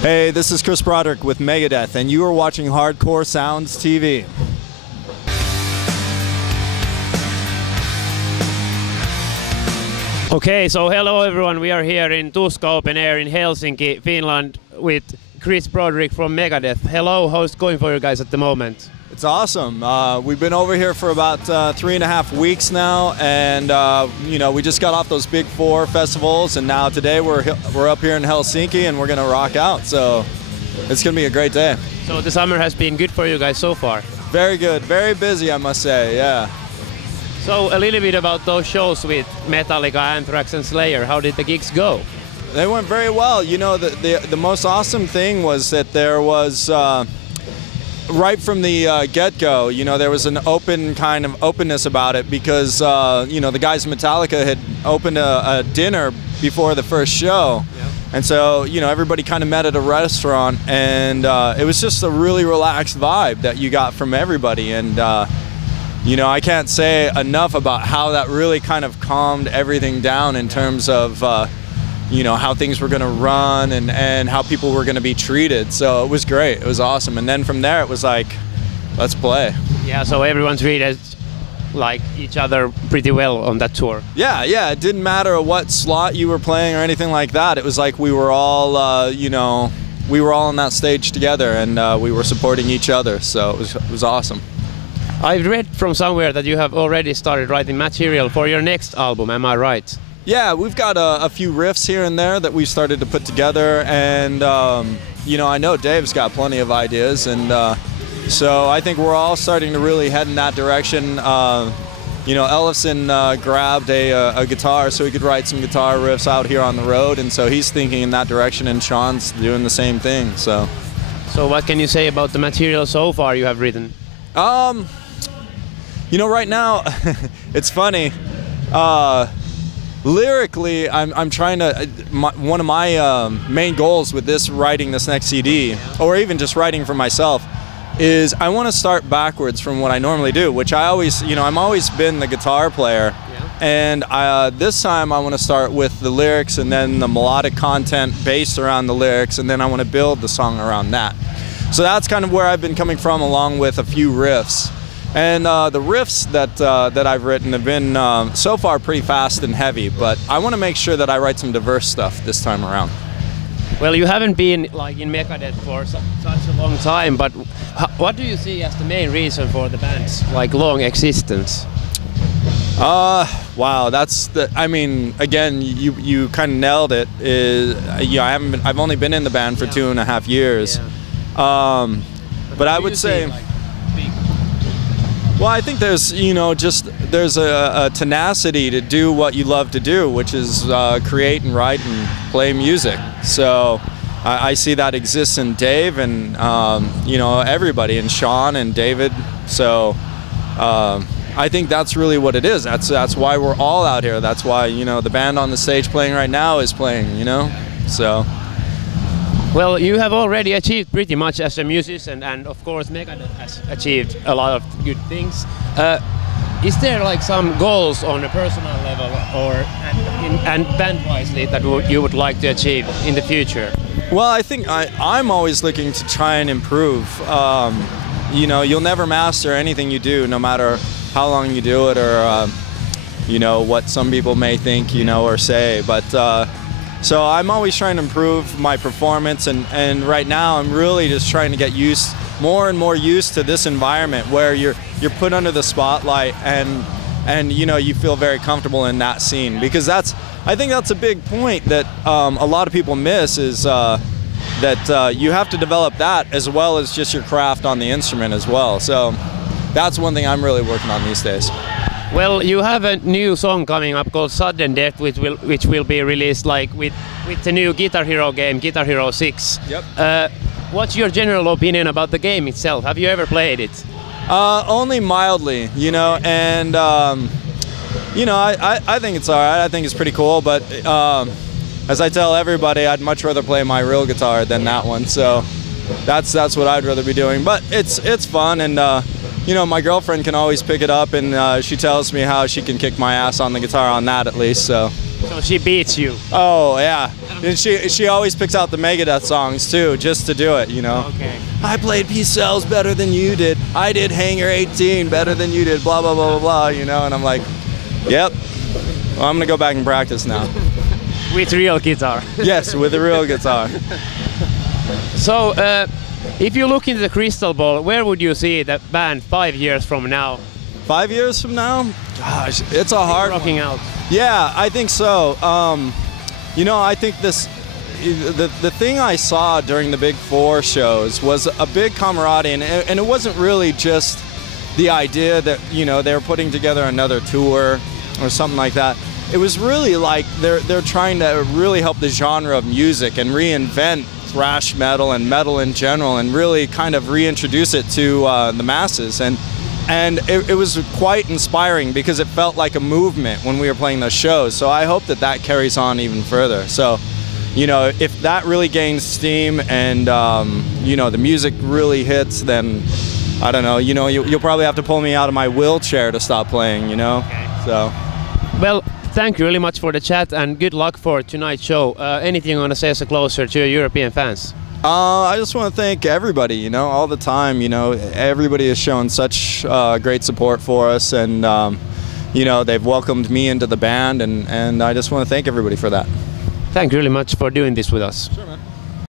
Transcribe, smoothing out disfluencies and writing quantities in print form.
Hey, this is Chris Broderick with Megadeth, and you are watching Hardcore Sounds TV. Okay, so hello everyone. We are here in Tuska Open Air in Helsinki, Finland, with Chris Broderick from Megadeth. Hello, how's it going for you guys at the moment? It's awesome. We've been over here for about 3.5 weeks now, and we just got off those big 4 festivals, and now today we're up here in Helsinki, and we're gonna rock out. So it's gonna be a great day. So the summer has been good for you guys so far. Very good, very busy, I must say. Yeah. So a little bit about those shows with Metallica, Anthrax, and Slayer. How did the gigs go? They went very well. You know, the most awesome thing was that there was. Right from the get-go, you know, there was an openness about it because, the guys in Metallica had opened a dinner before the first show. Yeah. And so, everybody kind of met at a restaurant, and it was just a really relaxed vibe that you got from everybody. And, I can't say enough about how that really kind of calmed everything down in terms of, how things were going to run and how people were going to be treated. So it was great. It was awesome. And then from there, it was like, let's play. Yeah, so everyone treated like each other pretty well on that tour. Yeah. It didn't matter what slot you were playing or anything like that. It was like we were all, we were all on that stage together, and we were supporting each other. So it was awesome. I've read from somewhere that you have already started writing material for your next album. Am I right? Yeah, we've got a few riffs here and there that we've started to put together, and I know Dave's got plenty of ideas, and so I think we're all starting to really head in that direction. Ellison grabbed a guitar so he could write some guitar riffs out here on the road, and so he's thinking in that direction, and Sean's doing the same thing. So what can you say about the material so far you have written? Right now, it's funny. Lyrically, I'm trying to. One of my main goals with writing this next CD, or even just writing for myself, is I want to start backwards from what I normally do, which I always, I'm always been the guitar player, and this time I want to start with the lyrics and then the melodic content based around the lyrics, and then I want to build the song around that. So that's kind of where I've been coming from, along with a few riffs. And the riffs that I've written have been so far pretty fast and heavy, but I want to make sure that I write some diverse stuff this time around. Well, you haven't been like in Megadeth for such a long time, but what do you see as the main reason for the band's long existence? Wow, again, you kind of nailed it. I've only been in the band for 2.5 years, but I would say. Well, I think there's, there's a tenacity to do what you love to do, which is create and write and play music. So I see that exists in Dave and, everybody, and Sean and David. So I think that's really what it is. That's why we're all out here. That's why, the band on the stage playing right now is playing, so. Well, you have already achieved pretty much as a musician, and of course Megadeth has achieved a lot of good things. Is there some goals on a personal level or and band-wisely that you would like to achieve in the future? Well, I think I'm always looking to try and improve. You'll never master anything you do, no matter how long you do it or what some people may think, or say, but so I'm always trying to improve my performance, and right now I'm really just trying to get more and more used to this environment where you're put under the spotlight and you feel very comfortable in that scene, because I think that's a big point that a lot of people miss, is that you have to develop that as well as just your craft on the instrument as well. So that's one thing I'm really working on these days. Well, you have a new song coming up called Sudden Death, which will be released with the new Guitar Hero game, Guitar Hero 6. Yep. What's your general opinion about the game itself? Have you ever played it? Only mildly, and I think it's all right. I think it's pretty cool, but as I tell everybody, I'd much rather play my real guitar than that one. So that's what I'd rather be doing. But it's fun, and my girlfriend can always pick it up, and she tells me how she can kick my ass on the guitar on that, at least. So So she beats you. Oh yeah, and she always picks out the Megadeth songs too, just to do it, you know. Okay. I played Peace Cells better than you did. I did Hangar 18 better than you did. Blah blah blah blah blah. You know, and I'm like, yep. Well, I'm gonna go back and practice now. With real guitar. Yes, with a real guitar. So, if you look into the crystal ball, where would you see that band 5 years from now? 5 years from now? Gosh, it's a hard Rocking one. out. Yeah, I think so. You know, I think the thing I saw during the Big Four shows was a big camaraderie, and it wasn't really just the idea that, you know, they were putting together another tour or something like that. It was really like they're trying to really help the genre of music and reinvent thrash metal and metal in general, and really kind of reintroduce it to the masses. And it was quite inspiring because it felt like a movement when we were playing those shows. So I hope that carries on even further. So, you know, if that really gains steam and, you know, the music really hits, then I don't know, you know, you'll probably have to pull me out of my wheelchair to stop playing, you know? Okay. So. Well, thank you really much for the chat and good luck for tonight's show. Anything you want to say as a closer to your European fans? I just want to thank everybody, you know, all the time, you know, everybody has shown such great support for us, and, you know, they've welcomed me into the band, and I just want to thank everybody for that. Thank you really much for doing this with us. Sure, man.